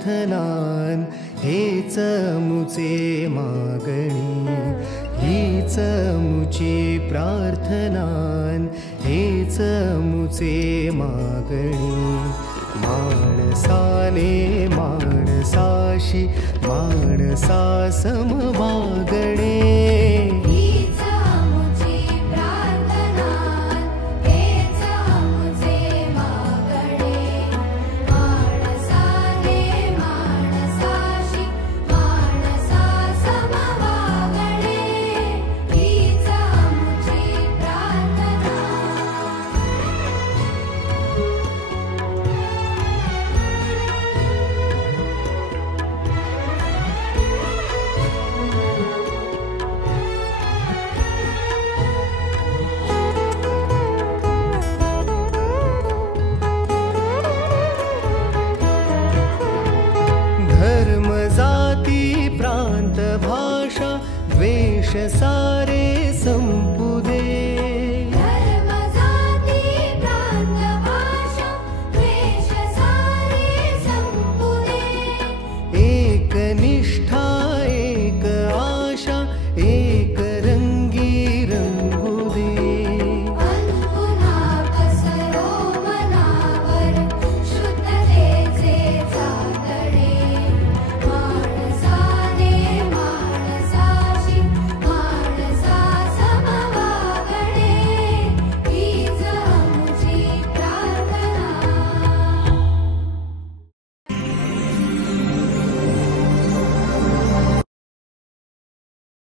प्रार्थनान हेच मुचे मागणी, हीच मुची प्रार्थनान हेच मुचे मागणी. माणसाने माणसाशी माणसा सम वागणे, धर्म जाती प्रांत भाषा द्वेष सारे